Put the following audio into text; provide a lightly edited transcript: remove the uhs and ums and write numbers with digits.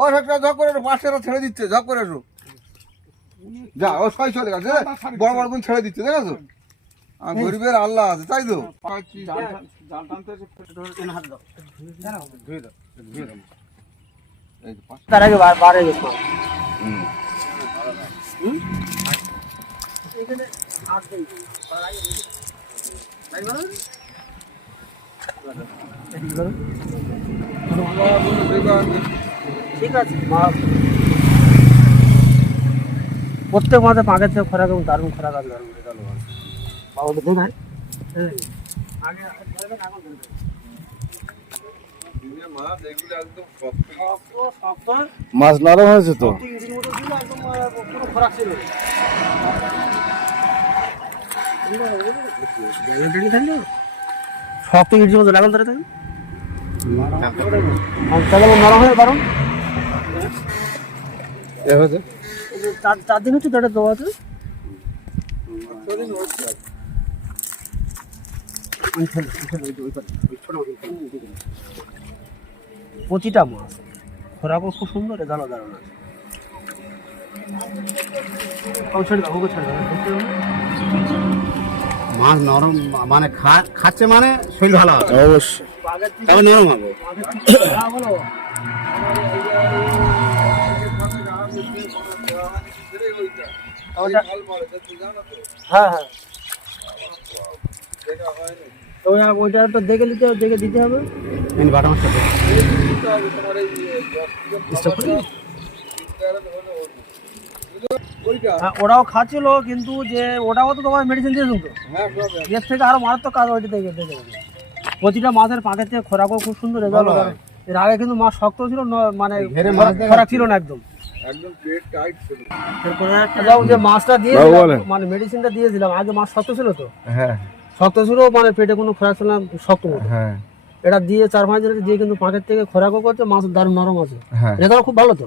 ও একটা ঝক করে পাশে ছেড়ে দিচ্ছে, ঝক করে এসো। যা ও ছয় চলে গেছে, বড় বড় গুণ ছেড়ে দিচ্ছে, দেখেছো? গরিবের আল্লাহ আছে, তাই তো? তার আগে বাড়ে গেছে। ঠিক আছে, প্রত্যেক মাসে পাকের থেকে খোরাক এবং দারুণ খোরাক আছে, দারুণ বাবা দেখেন আগে মাছ নরম হয়েছে তো। শক্ত ইটের মতো লাগাল ধরে থাকেন, নরম হয়ে কারণ 4 দিন হচ্ছে তাদের দেওয়াতে। প্রতিটা মাছ খোরাকও খুব সুন্দর, রেজাল্টও দারুণ আছে। মাছ নরম মানে খাচ্ছে মানে শরীর ভালো হবে অবশ্যই, তবে নরম হবে। হ্যাঁ হ্যাঁ, ওইটা তো দেখে দিতে হবে। ওরাও খাচ্ছিল, কিন্তু যে ওটাও তো তোমার মেডিসিন দিয়েছিল তো, এর থেকে আরো মারাত্মক কাজ ওইটা দেখে প্রতিটা মাছের পাকের থেকে খোরাকও খুব সুন্দর রেজাল্ট। এর আগে কিন্তু মাছ শক্ত ছিল, মানে খোরাক ছিল না একদম। যে মাছটা দিয়ে মানে মেডিসিনটা দিয়েছিলাম, আগে মাছ শক্ত ছিল তো, শক্ত ছিল মানে পেটে কোনো খোরাক ছিল না, শক্ত মতো। এটা দিয়ে 4-5 দিন দিয়ে কিন্তু পাকের থেকে খোরাকও করছে, মাছ দারুণ নরম আছে, রেজাল্ট খুব ভালো তো।